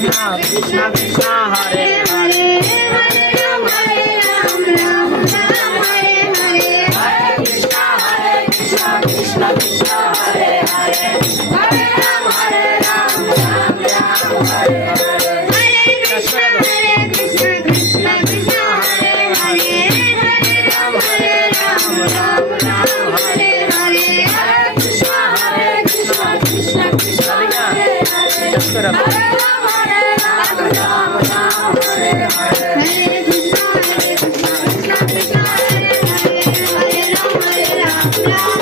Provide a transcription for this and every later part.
Krishna Krishna Hare Hare Hare Ram Ram Hare Hare Hare Krishna Krishna Krishna Hare Hare Hare Ram Ram Hare Hare Hare Krishna Krishna Krishna Hare Hare Hare Ram Ram Hare Hare Hare Krishna Krishna Krishna Hare Hare Hare Ram Hare Hare Hare Krishna Krishna Krishna Hare Hare Hare Ram Ram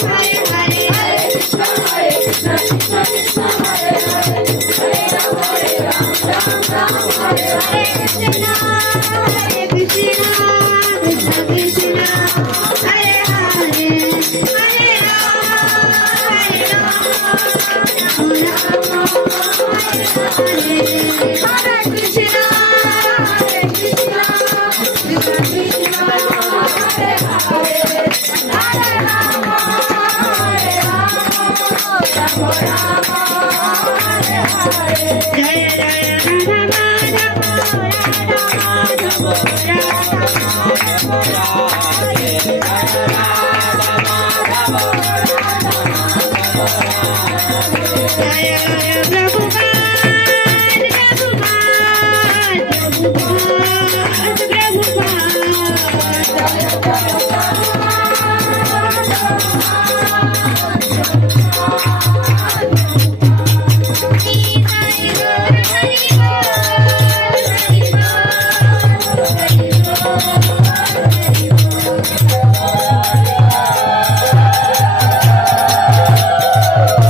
Hare Hare Hare Krishna Krishna Krishna Hare Hare Hare Ram Ram Hare Hare Krishna Hare Krishna Krishna Krishna Hare Hare Hare Ram Hare Ram Hare Krishna Krishna Krishna Hare Hare Hare Ram Hare Ram Jaya Jaya Radha Hare